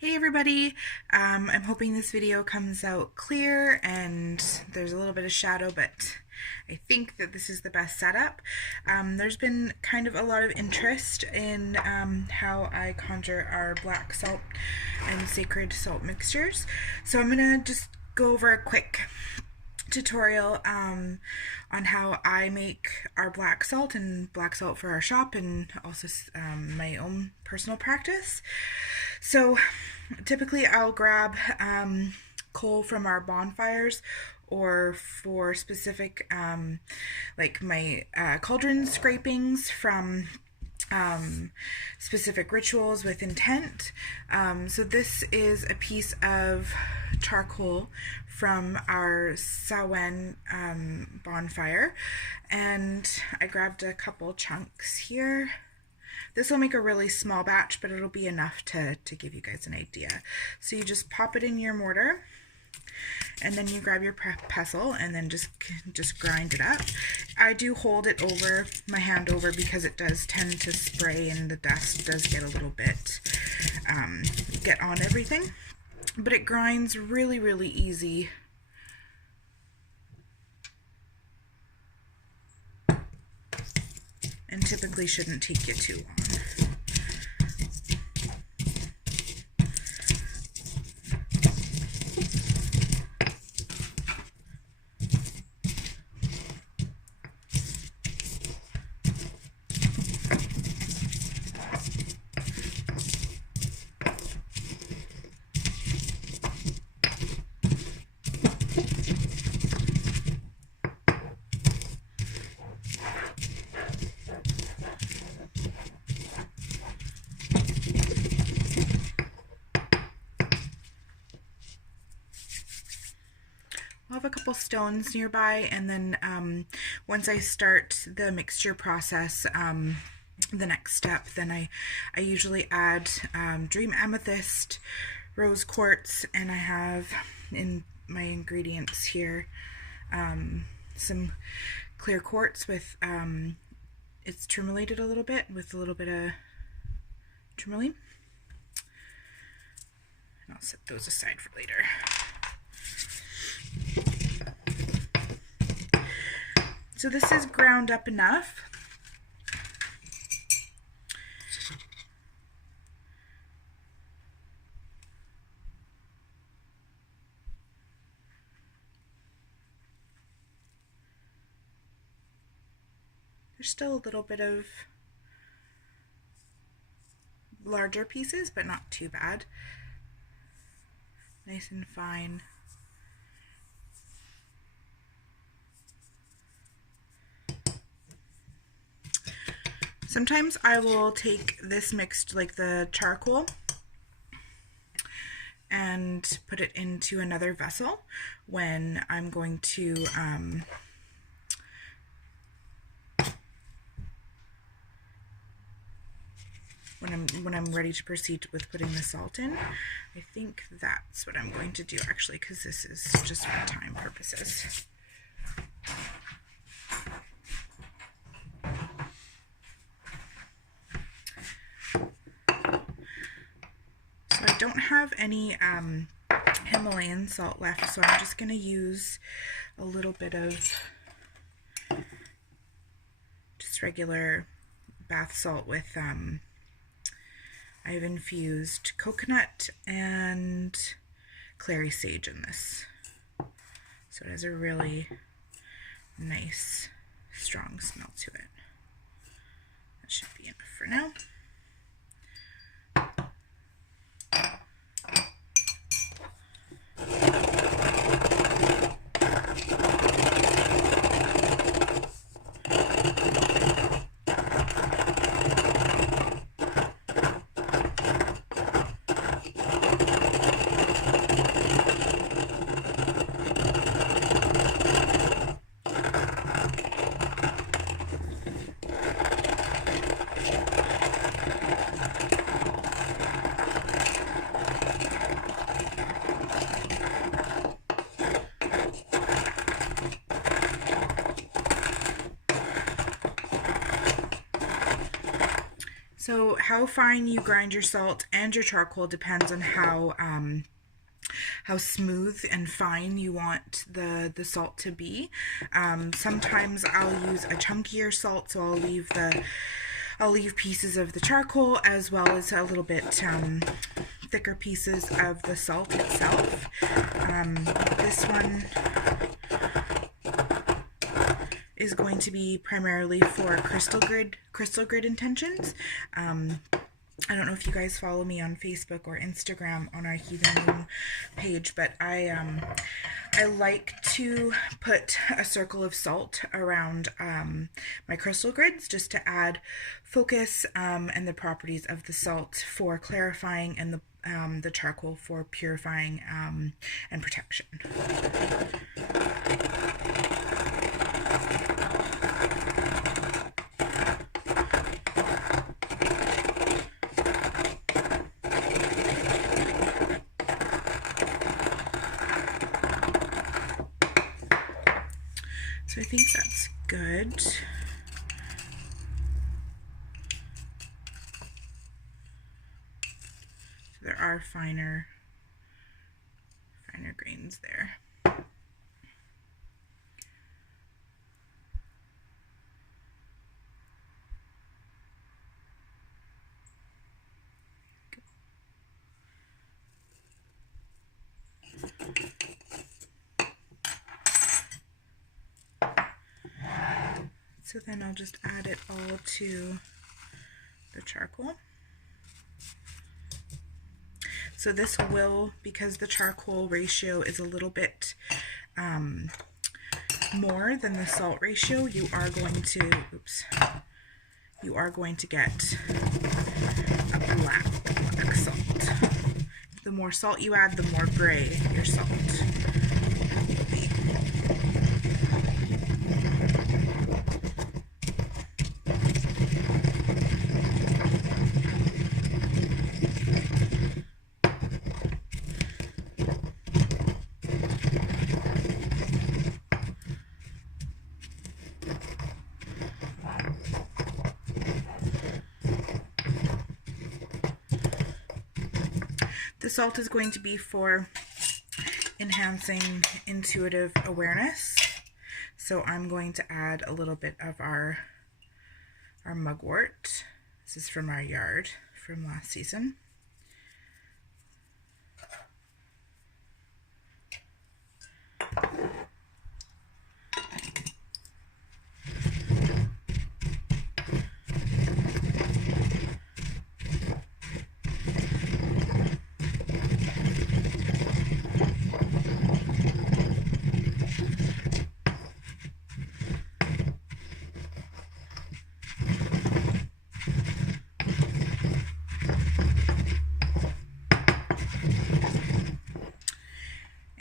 Hey everybody, I'm hoping this video comes out clear and there's a little bit of shadow, but I think that this is the best setup. There's been kind of a lot of interest in how I conjure our black salt and sacred salt mixtures. So I'm gonna just go over a quick tutorial on how I make our black salt and black salt for our shop, and also my own personal practice. So typically I'll grab coal from our bonfires, or for specific like my cauldron scrapings from specific rituals with intent. So this is a piece of charcoal from our Samhain bonfire, and I grabbed a couple chunks here. This will make a really small batch, but it'll be enough to give you guys an idea. So you just pop it in your mortar, and then you grab your pestle and then just grind it up. I do hold it over my hand over because it does tend to spray and the dust does get a little bit get on everything, but it grinds really easy. And typically shouldn't take you too long. I'll have a couple stones nearby, and then once I start the mixture process, the next step, then I usually add dream amethyst, rose quartz, and I have in my ingredients here some clear quartz with it's tourmalated a little bit with a little bit of tourmaline. And I'll set those aside for later. So this is ground up enough. There's still a little bit of larger pieces, but not too bad. Nice and fine. Sometimes I will take this mixed, like the charcoal, and put it into another vessel when I'm going to when I'm ready to proceed with putting the salt in. I think that's what I'm going to do actually, because this is just for time purposes. So I don't have any Himalayan salt left, so I'm just going to use a little bit of just regular bath salt with I've infused coconut and clary sage in this, so it has a really nice strong smell to it. That should be enough for now. So how fine you grind your salt and your charcoal depends on how smooth and fine you want the salt to be. Sometimes I'll use a chunkier salt, so I'll leave pieces of the charcoal as well as a little bit thicker pieces of the salt itself. This one is going to be primarily for crystal grid intentions. I don't know if you guys follow me on Facebook or Instagram on our Heathen Moon page, but I like to put a circle of salt around my crystal grids just to add focus and the properties of the salt for clarifying, and the charcoal for purifying and protection. So I think that's good. So there are finer grains there. So then I'll just add it all to the charcoal. So this will, because the charcoal ratio is a little bit more than the salt ratio, you are going to get a black salt. The more salt you add, the more gray your salt will be. The salt is going to be for enhancing intuitive awareness. So I'm going to add a little bit of our mugwort. This is from our yard from last season.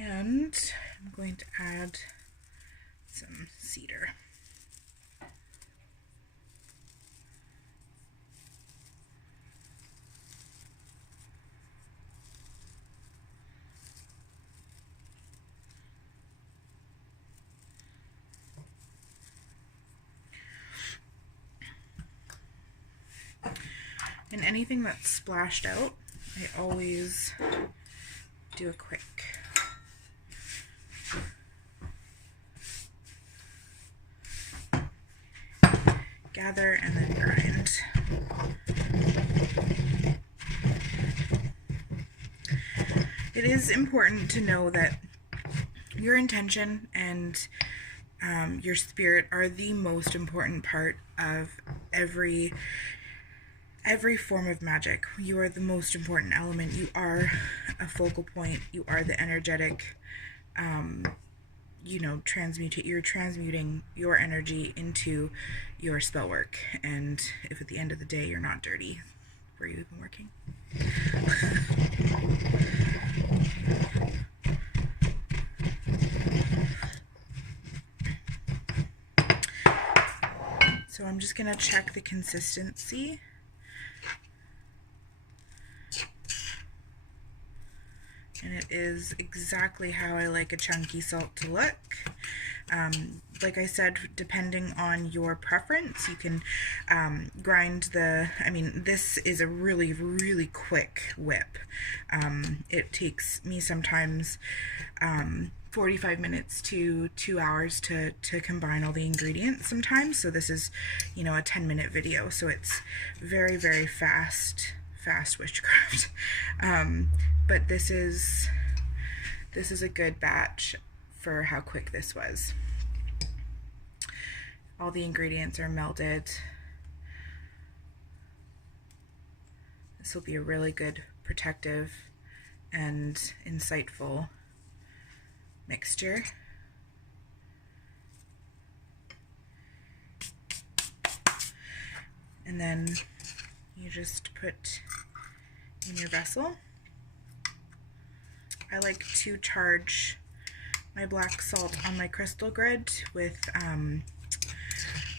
And I'm going to add some cedar. And anything that's splashed out, I always do a quick gather and then grind. It is important to know that your intention and your spirit are the most important part of every form of magic. You are the most important element. You are a focal point. You are the energetic, you're transmuting your energy into your spell work. And if at the end of the day you're not dirty, were you even working? So I'm just gonna check the consistency. And it is exactly how I like a chunky salt to look. like I said, depending on your preference, you can grind I mean, this is a really, really quick whip. It takes me sometimes 45 minutes to 2 hours to combine all the ingredients sometimes. So this is, you know, a 10-minute video. So it's very, very fast witchcraft. But this is a good batch for how quick this was. All the ingredients are melded. This will be a really good protective and insightful mixture. And then you just put in your vessel. I like to charge my black salt on my crystal grid with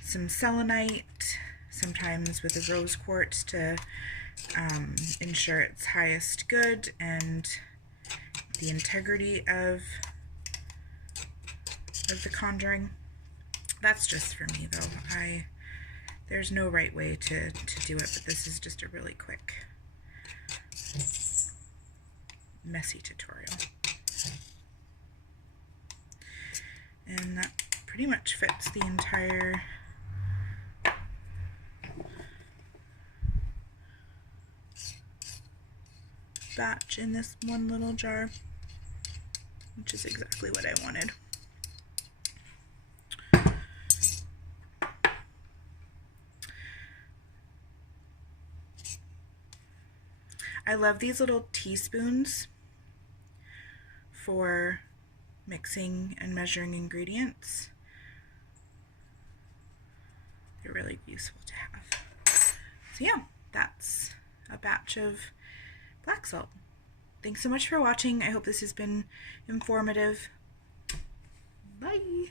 some selenite, sometimes with a rose quartz to ensure its highest good and the integrity of the conjuring. That's just for me though. There's no right way to do it, but this is just a really quick, messy tutorial. And that pretty much fits the entire batch in this one little jar, which is exactly what I wanted. I love these little teaspoons for mixing and measuring ingredients. They're really useful to have. So yeah, that's a batch of black salt. Thanks so much for watching. I hope this has been informative. Bye!